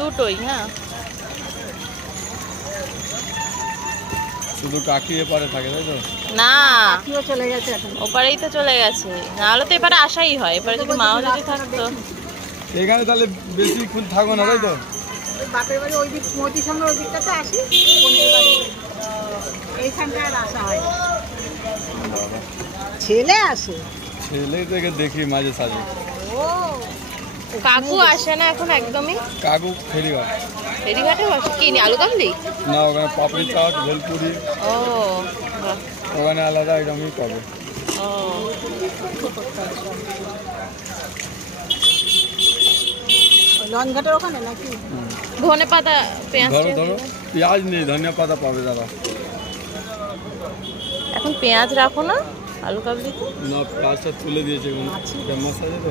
দুটোই। হ্যাঁ, শুধু কাকি এপারে থাকে তাই তো? না, কাকিও চলে গেছে এখন। ওপারেই তো চলে গেছে, নাহলে তো এপারে আসাই হয়। এপারে যদি মাও যদি থাকতো। এখানে তাহলে বেশিক্ষণ থাকবো না তাই তো? বাপের বাড়ি ওই দিক মতির সঙ্গে ওই দিকটাতে আসি, বোনের বাড়ি এইখানটায় আর আসা হয় না। ছেলে আসে, ছেলে থেকে দেখি মাঝে সাঝে। ও কাকু আসে না এখন একদমই। কাকু ফেরিঘাট। ফেরিঘাটে বসে কি নি, আলু কাবলি? না, ওখানে পাপড়ি চাট, ভেলপুরি ও বাহ। ওখানে আলাদা আইটেমই পাবে। ও লঞ্চ ঘাটের ওখানে নাকি? ধনে পাতা পেঁয়াজ ধরো টেয়াজ ধরো, দিবে। পেঁয়াজ নেই, ধনিয়া পাতা পাবে দাদা। এখন পেঁয়াজ রাখো না আলু কাবলিতে। না, পেঁয়াজটা তুলে দিয়েছে, ফেমাস আছে তো।